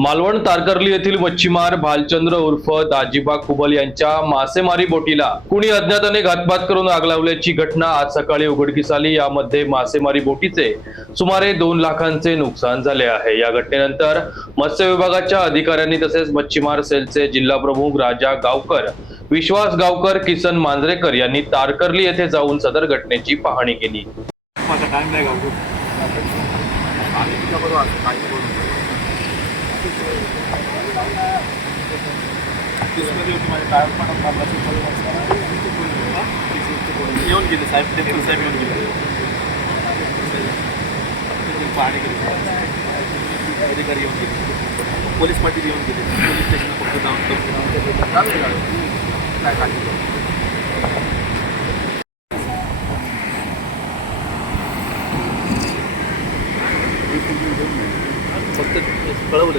मालवण तारकर्ली येथील मच्छीमार भालचंद्र उर्फ दाजीबा कुबल यांच्या मासेमारी बोटीला कुणी अज्ञाताने घातपात करून आग लावल्याची घटना आज सकाळी उघडकीस आली। यामध्ये मासेमारी बोटीचे सुमारे 2 लाखांचे नुकसान झाले आहे। या घटनेनंतर मत्स्य विभागाच्या अधिकाऱ्यांनी तसेच मच्छीमार सेलचे जिल्हा प्रमुख राजा गावकर, विश्वास गावकर, किसन मांजरेकर यांनी तारकर्ली येथे जाऊन सदर घटनेची पाहणी केली। येऊन गेले साहेब, ते साहेब येऊन गेले, पाहणी केली, अधिकारी येऊन गेले, पोलीस पाटील येऊन गेले, पोलीस स्टेशन फक्त जाऊन काय काळजी फक्त कळवलं